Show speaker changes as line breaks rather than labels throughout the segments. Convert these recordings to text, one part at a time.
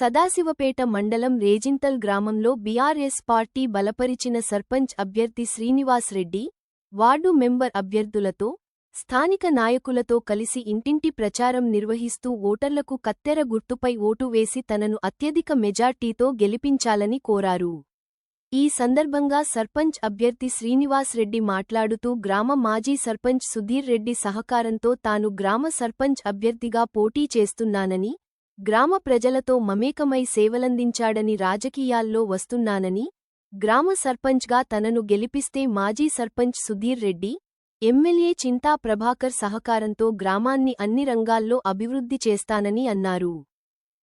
సదాశివపేట మండలం రేజింతల్ గ్రామంలో BRS party బలపరిచిన సర్పంచ్ అభ్యర్థి శ్రీనివాస్ రెడ్డి వార్డు మెంబర్ అభ్యర్థులతో స్థానిక నాయకులతో కలిసి ఇంటింటి ప్రచారం నిర్వహిస్తూ ఓటర్లకు కత్తెర గుర్తుపై ఓటు వేసి తనను అత్యధిక మెజార్టీతో గెలిపించాలని కోరారు. ఈ సందర్భంగా సర్పంచ్ అభ్యర్థి శ్రీనివాస్ రెడ్డి మాట్లాడుతూ గ్రామ మాజీ సర్పంచ్ సుధీర్ రెడ్డి సహకారంతో తాను గ్రామ సర్పంచ్ అభ్యర్థిగా పోటీ చేస్తున్నానని గ్రామ ప్రజలతో మమేకమై సేవలందించాడని రాజకీయాల్లో వస్తున్నానని గ్రామ సర్పంచ్గా తనను గెలిపిస్తే మాజీ సర్పంచ్ సుధీర్ రెడ్డి ఎమ్మెల్యే చింతా ప్రభాకర్ సహకారంతో గ్రామాన్ని అన్ని రంగాల్లో అభివృద్ధి చేస్తానని అన్నారు.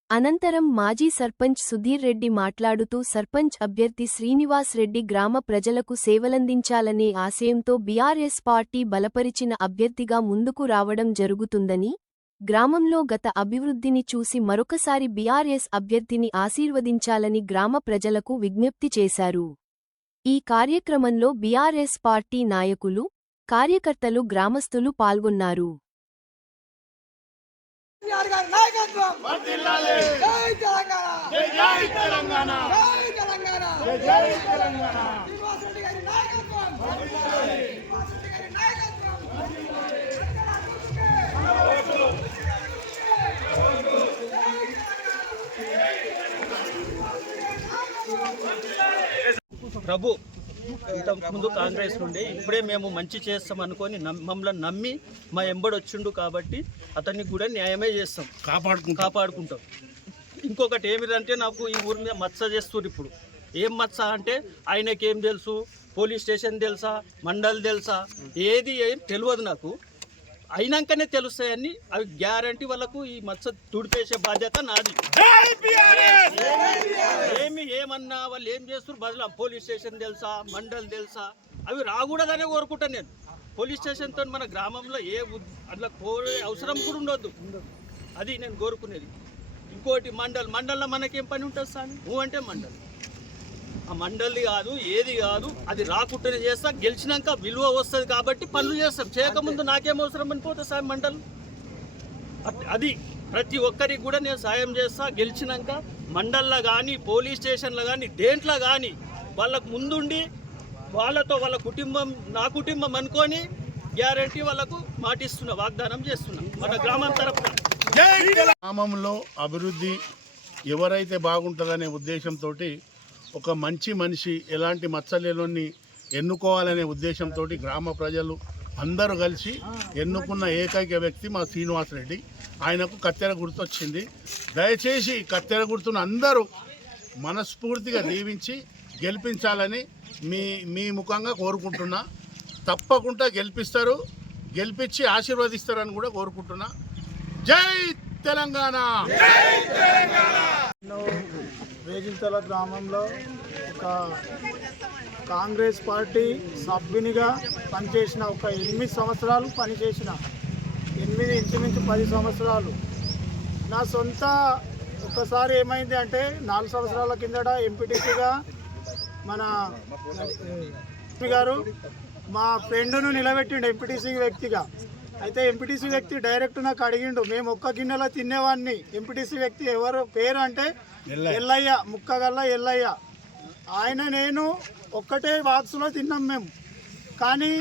అనంతరం మాజీ సర్పంచ్ సుధీర్ రెడ్డి మాట్లాడుతూ సర్పంచ్ అభ్యర్థి శ్రీనివాస్ రెడ్డి గ్రామ ప్రజలకు సేవలందించాలనే ఆశయంతో బీఆర్ఎస్ పార్టీ బలపరిచిన అభ్యర్థిగా ముందుకు రావడం జరుగుతుందని గ్రామంలో గత అభివృద్ధిని చూసి మరొకసారి బీఆర్ఎస్ అభ్యర్థిని ఆశీర్వదించాలని గ్రామ ప్రజలకు విజ్ఞప్తి చేశారు. ఈ కార్యక్రమంలో బీఆర్ఎస్ పార్టీ నాయకులు కార్యకర్తలు గ్రామస్తులు పాల్గొన్నారు.
జై తెలంగాణ!
జై తెలంగాణ!
జై తెలంగాణ!
ప్రభు ఇంతకు ముందు కాంగ్రెస్ నుండి ఇప్పుడే మేము మంచి చేస్తాం అనుకొని మమ్మల్ని నమ్మి మా ఎంబడి వచ్చిండు కాబట్టి అతనికి కూడా న్యాయమే చేస్తాం.
కాపాడుకుంటా.
కాపాడుకుంటాం. ఇంకొకటి ఏమిటంటే నాకు ఈ ఊరి మీద మచ్చ చేస్తారు ఇప్పుడు. ఏం మచ్చ అంటే ఆయనకి తెలుసు? పోలీస్ స్టేషన్ తెలుసా? మండల్ తెలుసా? ఏది ఏం తెలియదు నాకు. అయినాకనే తెలుస్తాయని అవి గ్యారంటీ వాళ్ళకు ఈ మచ్చ తుడిపేసే బాధ్యత నాది. ఏమి ఏమన్నా వాళ్ళు ఏం చేస్తారు బదులు పోలీస్ స్టేషన్ తెలుసా? మండల్ తెలుసా? అవి రాకూడదనే కోరుకుంటాను నేను. పోలీస్ స్టేషన్తో మన గ్రామంలో ఏ అట్లా కోరే అవసరం కూడా ఉండొద్దు. అది నేను కోరుకునేది. ఇంకోటి మండల్. మండల్లో మనకేం పని ఉంటుంది సార్ నువ్వు అంటే మండల్. ఆ మండల్ది కాదు ఏది కాదు అది రాకుండానే చేస్తా. గెలిచినాక విలువ వస్తుంది కాబట్టి పనులు చేస్తాం. చేయకముందు నాకేం అవసరం అనిపోతుంది సార్ మండల్. అది ప్రతి ఒక్కరికి కూడా నేను సాయం చేస్తా. గెలిచినాక మండల్లో కానీ పోలీస్ స్టేషన్లో కానీ దేంట్లో కానీ వాళ్ళకు ముందుండి వాళ్ళతో వాళ్ళ కుటుంబం నా కుటుంబం అనుకొని గ్యారంటీ వాళ్ళకు మాటిస్తున్నా వాగ్దానం చేస్తున్నా. మన గ్రామం తరపున.
గ్రామంలో అభివృద్ధి ఎవరైతే బాగుంటుందనే ఉద్దేశంతో ఒక మంచి మనిషి ఎలాంటి మచ్చలేలోని ఎన్నుకోవాలనే ఉద్దేశంతో గ్రామ ప్రజలు అందరూ కలిసి ఎన్నుకున్న ఏకైక వ్యక్తి మా శ్రీనివాసరెడ్డి ఆయనకు కత్తెర గుర్తు వచ్చింది దయచేసి కత్తెర గుర్తును అందరూ మనస్ఫూర్తిగా దీవించి గెలిపించాలని మీ మీ ముఖంగా కోరుకుంటున్నా. తప్పకుండా గెలిపిస్తారు గెలిపించి ఆశీర్వదిస్తారని కూడా కోరుకుంటున్నా. జై తెలంగాణ!
రేజింతల గ్రామంలో ఒక కాంగ్రెస్ పార్టీ సభ్యునిగా పనిచేసిన ఒక ఎనిమిది సంవత్సరాలు పనిచేసిన ఎనిమిది ఇంచుమించు పది సంవత్సరాలు. నా సొంత ఒకసారి ఏమైంది అంటే నాలుగు సంవత్సరాల కిందట ఎంపీటీసీగా మన గారు మా ఫ్రెండ్ను నిలబెట్టిండు ఎంపీటీసీ వ్యక్తిగా. అయితే ఎంపీటీసీ వ్యక్తి డైరెక్ట్ నాకు అడిగిండు మేము ఒక్క గిన్నెలో తినేవాడిని ఎంపీటీసీ వ్యక్తి ఎవరు? పేరు అంటే ఎల్లయ్య. ముక్కగల్ల ఎల్లయ్య. ఆయన నేను ఒక్కటే బాక్స్లో తిన్నాం మేము కానీ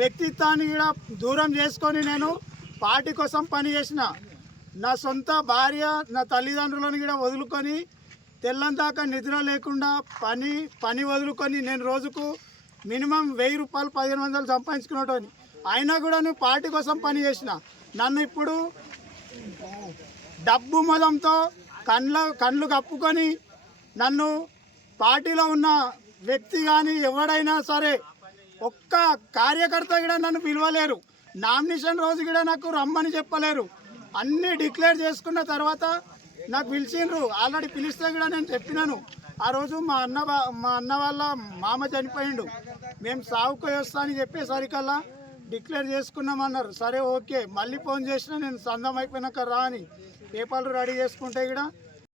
వ్యక్తిత్వాన్ని కూడా దూరం చేసుకొని నేను పార్టీ కోసం పని చేసిన. నా సొంత భార్య నా తల్లిదండ్రులను కూడా వదులుకొని తెల్లందాకా నిద్ర లేకుండా పని పని వదులుకొని నేను రోజుకు మినిమం వెయ్యి రూపాయలు పదిహేను వందలు సంపాదించుకునేటోని అయినా కూడా నేను పార్టీ కోసం పని చేసిన. నన్ను ఇప్పుడు డబ్బు మదంతో కండ్ల కండ్లు కప్పుకొని నన్ను పార్టీలో ఉన్న వ్యక్తి కానీ ఎవడైనా సరే ఒక్క కార్యకర్త కూడా నన్ను పిలవలేరు. నామినేషన్ రోజు కూడా నాకు రమ్మని చెప్పలేరు. అన్నీ డిక్లేర్ చేసుకున్న తర్వాత నాకు పిలిచిండ్రు. ఆల్రెడీ పిలిస్తే కూడా నేను చెప్పినాను. ఆ రోజు మా అన్న మా అన్న వాళ్ళ మామ చనిపోయిండు. మేము సాగుకు వస్తా అని చెప్పేసరికల్లా డిక్లేర్ చేసుకున్నామన్నారు. సరే ఓకే. మళ్ళీ ఫోన్ చేసినా నేను సందం అయిపోయినాక రా అని పేపర్లు రెడీ చేసుకుంటే కూడా